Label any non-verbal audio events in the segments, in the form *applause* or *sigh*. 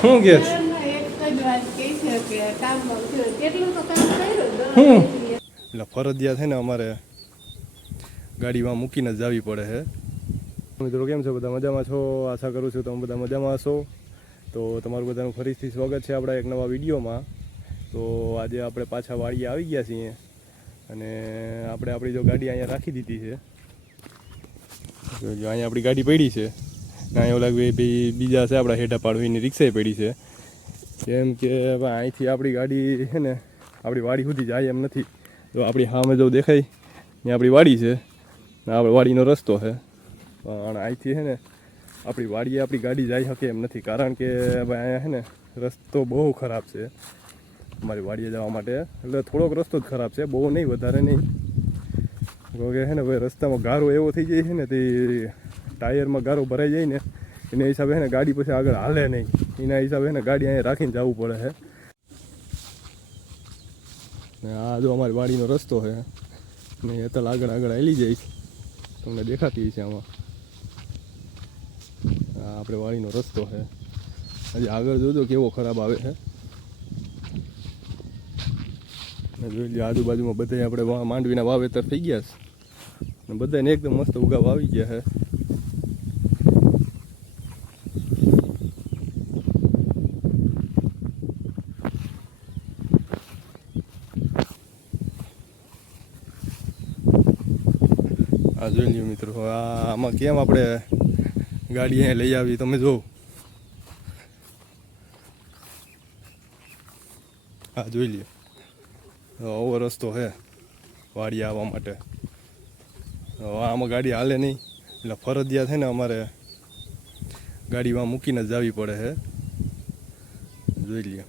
શું કે. દવા એટલે ફરજિયાત છે ને અમારે ગાડીમાં મૂકીને જ જવી પડે છે મિત્રો કેમ છો? બધા મજામાં છો? આશા કરું છું તમે બધા મજામાં હશો. તો તમારું બધાનું ફરીથી સ્વાગત છે આપણા એક નવા વિડીયોમાં. તો આજે આપણે પાછા વાડીએ આવી ગયા છીએ. અને આપણે આપણી જો ગાડી અહીંયા રાખી દીધી છે. જો અહીંયા આપણી ગાડી પડી છે. ને એવું ઓલા ભાઈ બીજા છે, આપણા હેઠા પાડવીની રિક્ષાએ પડી છે. કેમ કે ભાઈ અહીંથી આપણી ગાડી છે ને, આપણી વાડી સુધી જાય એમ નથી. તો આપણી સામે જો દેખાય, ત્યાં આપણી વાડી છે. ને આપણે વાડીનો રસ્તો છે. પણ અહીંથી છે ને, આપણી વાડીએ આપણી ગાડી જઈ શકે એમ નથી. કારણ કે ભાઈ અહીંયા છે ને, રસ્તો બહુ ખરાબ છે. અમારી વાડીએ જવા માટે. એટલે થોડોક રસ્તો જ ખરાબ છે. બહુ નહીં, વધારે નહીં. કે છે ને ભાઈ રસ્તામાં ગારો એવો થઈ જાય છે ને, તે ટાયરમાં ગારો ભરાઈ જાય ને, એના હિસાબે એને ગાડી પછી આગળ હાલે નહીં. એના હિસાબે એને ગાડી અહીંયા રાખીને જવું પડે છે. ને આ જો અમારી વાડીનો રસ્તો છે. ને એતલ આગળ આગળ હાલી જાય તમને દેખાતી છે આમાં. આપણે વાડીનો રસ્તો છે. હજી આગળ જોજો કેવો ખરાબ આવે છે. ને જોઈ લો આજુબાજુમાં બધા આપણે માંડવીના વાવેતર થઈ ગયા છે. ને બધાને એકદમ મસ્ત ઉગાવ આવી ગયા છે. જોઈ લ્યો મિત્રો. આમાં કેમ આપણે ગાડી અહીંયા લઈ આવી? તમે જો હા, જોઈ તો આવો રસ્તો છે વાડી આવવા માટે. આમાં ગાડી હાલે નહીં. એટલે ફરજિયાત છે ને અમારે ગાડીમાં મૂકીને જ જવી પડે છે જોઈ લ્યો.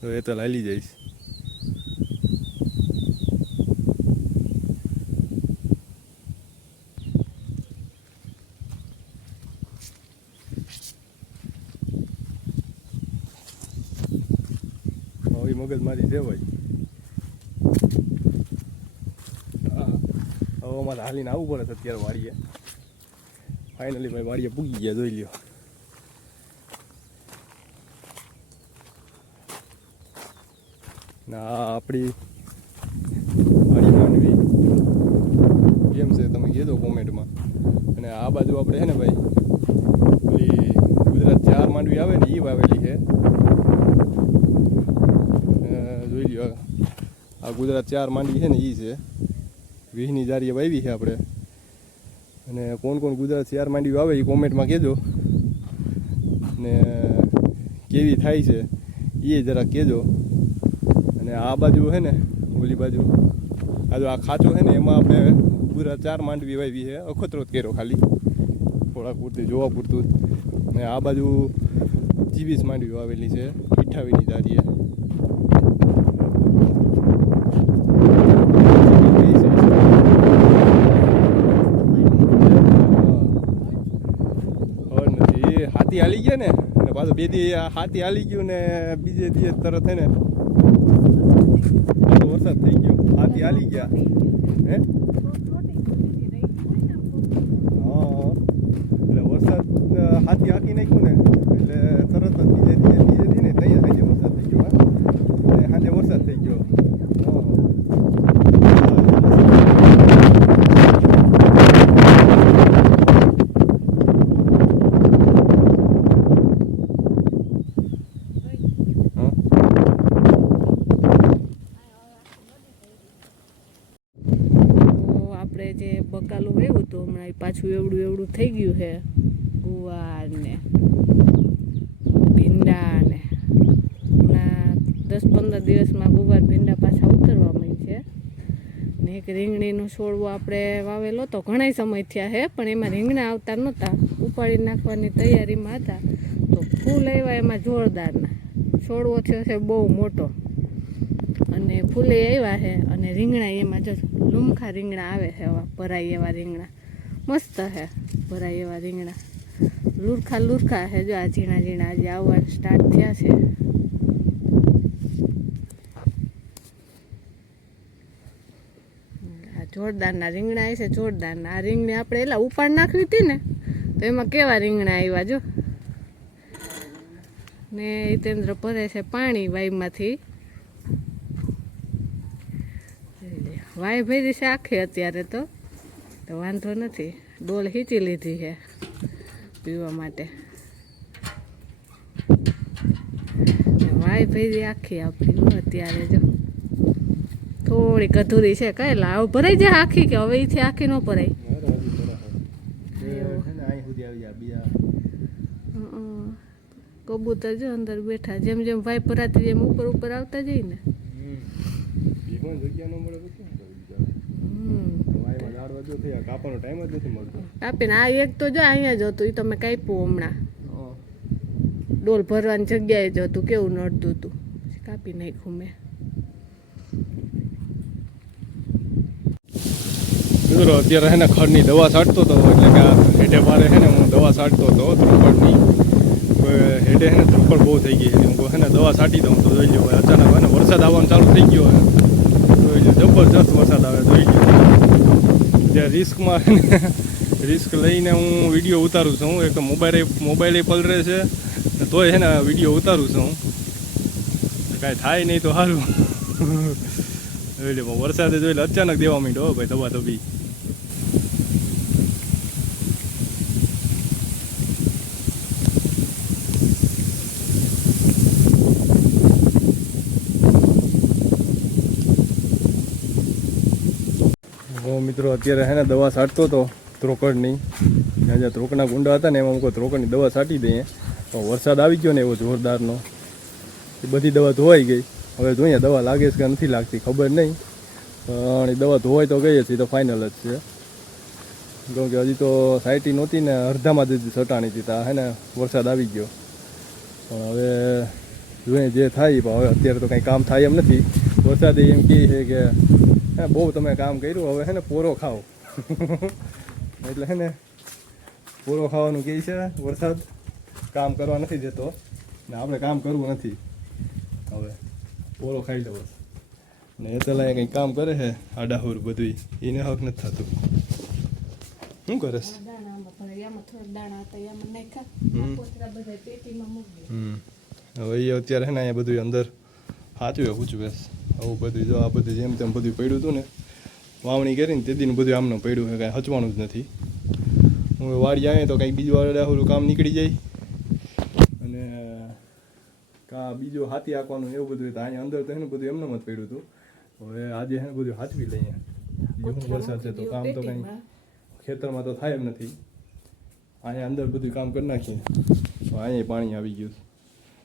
તો એ તો લાલી જઈશ. છે ભાઈ. હવે અમારે હાલીને આવવું પડે અત્યારે વાડીએ. ફાઇનલી ભાઈ વાડીએ પૂગી ગયા, જોઈ લ્યો. ના આપણી માંડવી કેમ છે? તમે કહેજો કોમેન્ટમાં. અને આ બાજુ આપણે છે ને ભાઈ, ઓલી ગુજરાત ચાર માંડવી આવે ને એ વાવેલી છે. જોઈ આ ગુજરાત ચાર માંડવી છે ને એ છે. વીસની જારીએ વાવી છે આપણે. અને કોણ કોણ ગુજરાત ચાર માંડવી આવે એ કોમેન્ટમાં કહેજો. ને કેવી થાય છે એ જરા કહેજો. અને આ બાજુ છે ને, ઓલી બાજુ. આ આ ખાચો છે ને, એમાં આપણે ગુજરાત ચાર માંડવી વાવી છે. અખતરો જ કર્યો ખાલી. થોડાક પૂરતી જોવા પૂરતું. ને આ બાજુ જીવીસ માંડવી વાવેલી છે અઠ્ઠાવીસની જારીએ ખબર હાથી હાલી ગયા ને, અને પાછું બે દી હાથી હાલી ગયું ને બીજે દિવસ તરત હે ને વરસાદ થઈ ગયો. હાથી હાલી ગયા. હા એટલે વરસાદ અ, હાથી હાકી નાખ્યું ને એટલે તરત જ બીજે દી બીજે દી ને તૈયાર થઈ ગયો વરસાદ થઈ ગયો હા અને સાંજે વરસાદ થઈ ગયો હા તો આપણે જે બકાલું વાવ્યું હતું, હમણાં એ પાછું એવડું એવડું થઈ ગયું છે. ગુવાર ને ભીંડા ને હમણાં દસ પંદર દિવસમાં ગુવાર ભીંડા પાછા ઉતરવા છે. ને એક રીંગણીનો છોડવો આપણે વાવેલો તો ઘણા સમય થયા છે, પણ એમાં રીંગણા આવતા નહોતા. ઉપાડી નાખવાની તૈયારીમાં હતા. તો ફૂલ આવ્યા એમાં જોરદારના. છોડવો થયો છે બહુ મોટો. અને ફૂલે આવ્યા છે અને રીંગણા એમાં જો લુમખા રીંગણા આવે છે એવા ભરાઈ એવા રીંગણા. મસ્ત છે ભરાઈ એવા રીંગણા. લુરખા લુરખા છે જો આ ઝીણા ઝીણા આજે આવવા સ્ટાર્ટ થયા છે. જોરદારના રીંગણા છે, જોરદારના. આ રીંગણી આપણે એલા ઉપાડ નાખવી હતી ને, તો એમાં કેવા રીંગણા આવ્યા જો? ને હિતેન્દ્ર ભરે છે પાણી વાઈમાંથી વાય છે આખી અત્યારે તો. તો વાંધો નથી. ડોલ હીચી લીધી છે પીવા માટે. વાય ભરી આખી આપી અત્યારે જો. થોડીક અધૂરી છે કઈ લાવ ભરાઈ જાય આખી કે હવે એથી આખી ન ભરાય? આવી. કબૂતર જો અંદર બેઠા જેમ જેમ ભાઈ ભરાતી જેમ ઉપર ઉપર આવતા જાય ને. કાપવાનો ટાઈમ જ નથી મળતો. કાપીને આ એક તો જો અહીંયા જ હતું એ તમે કાપ્યું હમણાં. ડોલ ભરવાની જગ્યાએ જ હતું કેવું નડતું હતું. કાપી નાખ્યું મેં. મિત્રો અત્યારે હે ને ખડની દવા છાંટતો હતો એટલે કે હેઠે પારે છે ને હું દવા છાંટતો હતો ત્રુપડની. હેઠે હે ને ત્રુપડ બહુ થઈ ગઈ છે. હું હે ને દવા છાંટી દઉં તો જોઈ લો અચાનક હે ને વરસાદ આવવાનું ચાલુ થઈ ગયો હે જોઈ લો જબરજસ્ત વરસાદ આવે જોઈ લો ત્યાં રિસ્કમાં *laughs* રિસ્ક લઈને હું વીડિયો ઉતારું છું. એક તો મોબાઈલ મોબાઈલે પલરે છે. તોય હે ને વીડિયો ઉતારું છું. હું કાંઈ થાય નહીં તો સારું જોઈ લે વરસાદે જોઈ લે, અચાનક દેવા માંડ્યો હો ભાઈ દબા દબી હું મિત્રો, અત્યારે હે ને દવા છાંટતો હતો ત્રોકડની જ્યાં જ્યાં ત્રોકડના ગુંડા હતા ને એમાં મૂકો ત્રોકડની દવા છાંટી દઈએ. પણ વરસાદ આવી ગયો ને એવો જોરદારનો. એ બધી દવા ધોવાઈ ગઈ. હવે જોઈએ દવા લાગે છે કે નથી લાગતી ખબર નહીં. પણ એ દવા ધોવાય તો ગઈ છે તો ફાઇનલ જ છે. કેમ કે હજી તો સાયટી નહોતી ને અડધામાં જ સટાણી હતી, તા હે ને વરસાદ આવી ગયો. પણ હવે જોઈએ જે થાય, પણ હવે અત્યારે તો કંઈ કામ થાય એમ નથી. વરસાદ એમ કહે છે કે હે, બહુ તમે કામ કર્યું. હવે હે ને પોરો ખાઓ. એટલે હે ને પોરો ખાવાનું કહે છે, વરસાદ કામ કરવા નથી જતો ને આપણે કામ કરવું નથી. હવે પોરો ખાઈ લો ને એ તલા કંઈક કામ કરે છે? આડાહુર બધું એને હક નથી થતું. શું કરે છે? હવે એ અત્યારે હે ને અહીંયા બધું અંદર સાચું પૂછું બેસ આવું બધું જો આ બધું જેમ તેમ બધું પડ્યું હતું ને, વાવણી કરીને તે દિન બધું આમનું પડ્યું છે, કાંઈ હચવાનું જ નથી. હું વાડી આવે તો કંઈક બીજું આડાહુરું કામ નીકળી જાય. અને, કા બીજું હાથી આંકવાનું એવું બધું તો અહીંયા અંદર તો એને બધું એમને જ પડ્યું હતું. હવે આજે હે બધું હાચવી લઈએ. બીજું વરસાદ છે તો કામ તો કંઈ ખેતરમાં તો થાય એમ નથી. અહીંયા અંદર બધું કામ કરી નાખીએ. તો અહીંયા પાણી આવી ગયું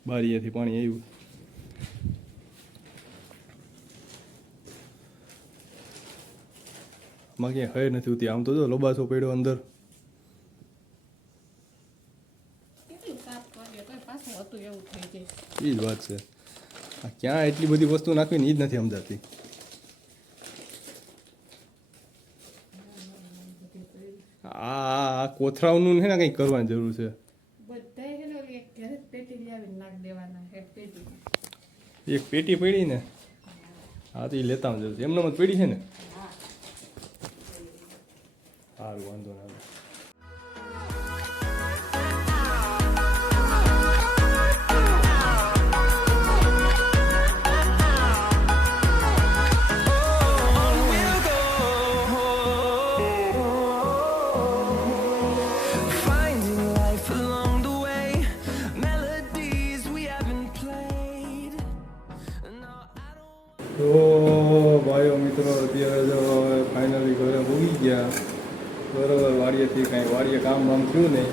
બારીએથી પાણી આવ્યું. માં ક્યાંય હય નથી ઉતી. આમ તો જો લોબાસો પડ્યો અંદર. હતું એ જ વાત છે. આ ક્યાં એટલી બધી વસ્તુ નાખવી ને એ જ નથી સમજાતી. આ કોથરાઓનું છે ને કંઈક કરવાની જરૂર છે. એક પેટી પડી ને? હા તો એ લેતા જરૂર છે એમને જ પડી છે ને? No, I don't. તો ભાઈઓ મિત્રો અત્યારે જો ફાઇનલી ઘરે ભૂગી ગયા. બરોબર વાડીએથી કાંઈ વાડીએ કામ બામ થયું નહીં.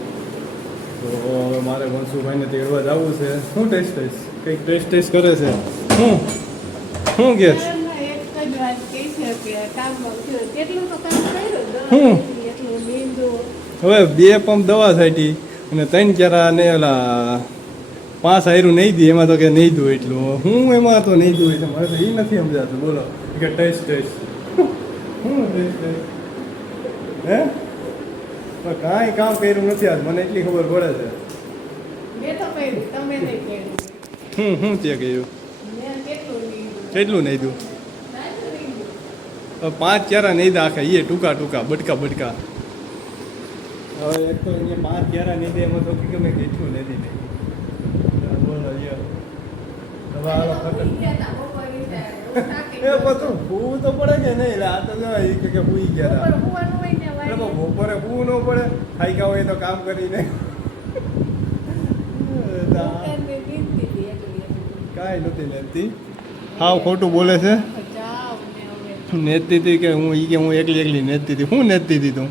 તો હવે મારે મનસુભાઈને તેડવા જવું છે. શું ટેસ્ટ ટેસ્ટ કંઈક ટેસ્ટ ટેસ્ટ કરે છે. શું? શું કે હવે બે પંપ દવા છાંટી અને ત્રણ ચારા ને ઓલા પાંચ આયરું નહીં દે એમાં તો કે નહીં દઉં એટલું. હું એમાં તો નહીં દઉં એટલે મારે તો એ નથી સમજાતું. બોલો. કે ટેસ્ટ ટેસ્ટ શું? ટેસ્ટ ટેસ્ટ હે? પણ કાંઈ કામ કર્યું નથી આજ. મને એટલી ખબર પડે છે. મેં તો કર્યું. તમે નહીં કર્યું. હું ત્યાં તે કર્યું? કેટલું નહીં દઉં પાંચ ચારા નહીં દે આખા? એ ટૂંકા ટૂંકા બટકા બટકા. હવે એક તો અહીંયા પાંચ ચારા નહીં દે એમાં તો કે મેં કેટલું લેતી નહીં બોલો એ બધું ભૂવું તો પડે કે નહીં? આ તો કે કે ભૂઈ ગયા એટલે બપોરે હું ન પડે. ખાઈ હોય તો કામ કરીને. કાંઈ નથી લેતી. હાવ ખોટું બોલે છે. નેતી હતી કે હું એ કે હું એકલી એકલી નેતી હતી હું નેતી હતી તું?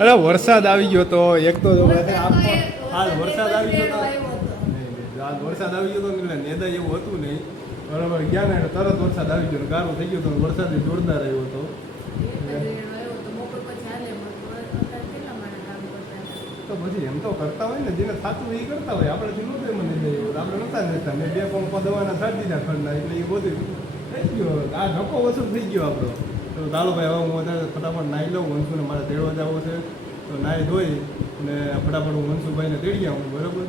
અરે વરસાદ આવી ગયો તો એક તો હાલ વરસાદ આવી ગયો હાલ વરસાદ આવી ગયો તો એટલે નેદા એવું હતું નહીં. બરાબર ગયા ને તરત વરસાદ આવી ગયો ને ગારો થઈ ગયો તો વરસાદ જોરદાર આવ્યો હતો. તો પછી એમ તો કરતા હોય ને, જેને સાચું એ કરતા હોય. આપણે નહોતું એમ મને જાય આપણે નહોતા જતા મેં બે પણ પદવાના છાડી દીધા ખંડના, એટલે એ બધું થઈ ગયો આ ધક્કો વસૂલ થઈ ગયો આપણો. તો ચાલો ભાઈ, હવે હું વધારે ફટાફટ નાહી લઉં. વંશુને મારે તેડવા જવું છે. તો નાહી ધોઈ અને ફટાફટ હું વંશુભાઈને તેડી આવું, બરાબર?